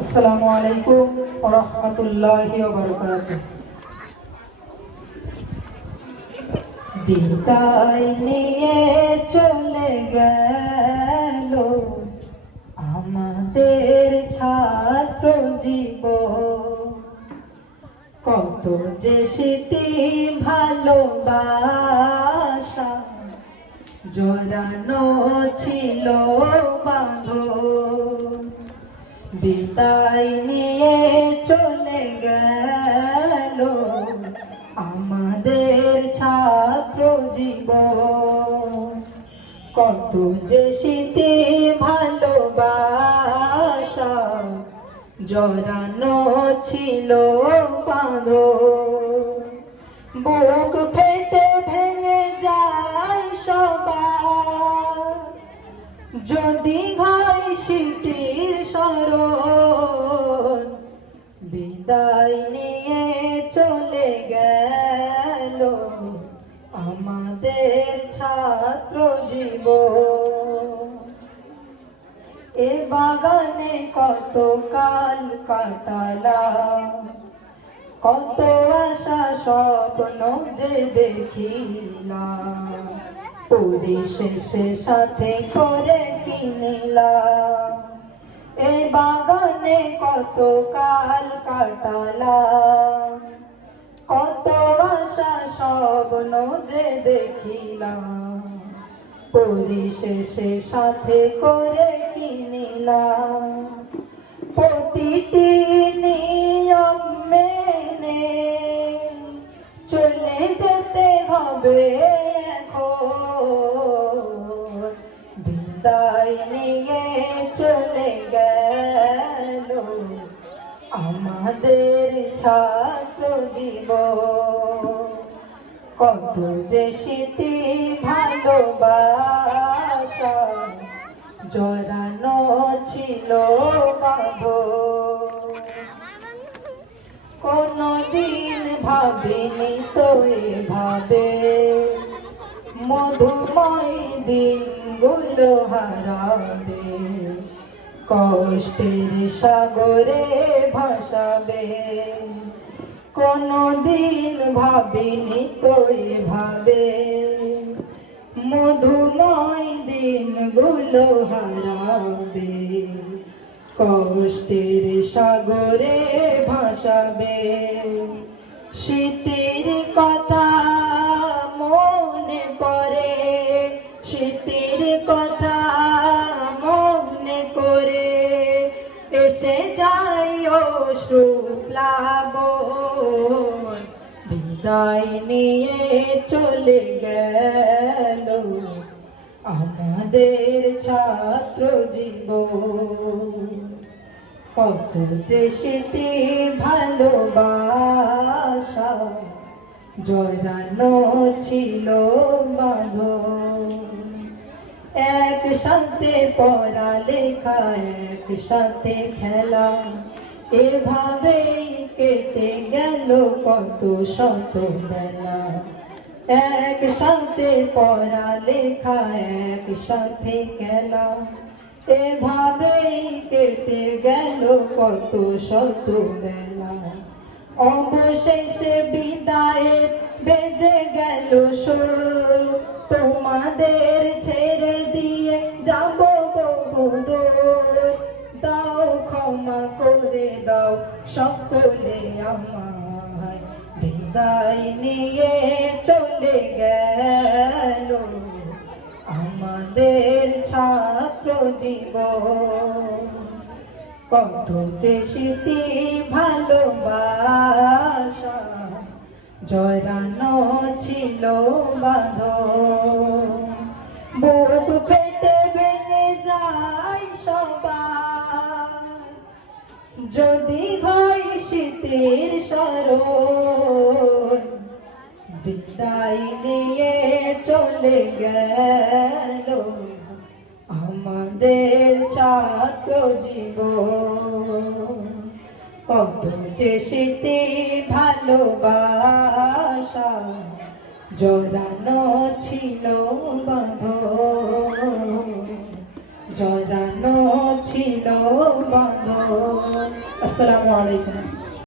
আসসালামু আলাইকুম ওয়া রাহমাতুল্লাহি ওয়া বারাকাতুহু। বিদায় নিয়ে চলে গেল আমাদের ছাত্র জীবন, কত যে স্মৃতি ভালোবাসা জড়ানো ছিল বাঁধন। বিদায় নিয়ে চলে গেল আমাদের ছাত্র জীবন, কত যে স্মৃতি ভালোবাসা জড়ানো ছিল বাঁধন। বুক ফেটে ভেঙে যায় সবার যদি হয় স্মৃতির স্মরণ। বিদায় নিয়ে চলে গেল আমাদের ছাত্র জীবন। এ বাগানে কত কাল কাটালাম, কত আশা স্বপ্ন যে দেখিলাম, পরিশেষে সাথে করে কিনিলাম। এই বাগানে কত কাল কাটালাম, কত আশা স্বপ্ন যে দেখিলাম, পরিশেষে সাথে করে কিনিলাম। প্রতিটি নিয়ম মেনে চলে যেতে হবে এখন। বিদায় নিয়ে চলে গেল আমাদের ছাত্র জীবন, কত যে স্মৃতি ভালোবাসা জড়ানো ছিল বাঁধন। কোনদিন ভাবিনি তো এভাবে মধুময় দিনগুলো হারাবে, কষ্টের সাগরে ভাসাবে। কোনদিন ভাবিনি তো এভাবে মধুময় দিনগুলো হারাবে, কষ্টের সাগরে ভাসাবে। স্মৃতির কথা মনে পড়ে, স্মৃতির কথা মনে করে এসে যাই অশ্রু প্লাবন। বিদায় নিয়ে চলে গেল আমাদের ছাত্র জীবন, কত যে স্মৃতি ভালোবাসা জড়ানো ছিল বাঁধন। একসাথে পড়ালেখা একসাথে খেলা, এভাবেই কেটে গেল কত শত বেলা। একসাথে পড়ালেখা একসাথে খেলা, এভাবেই কেটে গেল কত শত বেলা। অবশেষে বিদায়ের বেজে গেল সুর, তোমাদের ছেড়ে দিয়ে যাব বহুদূর। দাও ক্ষমা করে দাও সকলে আমায়, বিদায় নিয়ে চলে গেল আমাদের ছাত্র জীবন, কত যে স্মৃতি ভালোবাসা জড়ানো ছিল বাঁধন। বুক ফেটে ভেঙে যায় সবার যদি হয় স্মৃতির স্মরণ। বিদায় নিয়ে চলে গেল আমাদের ছাত্র জীবন, কত যে স্মৃতি ভালোবাসা জড়ানো ছিল বাঁধন, জড়ানো ছিল বাঁধন। আসসালামু আলাইকুম।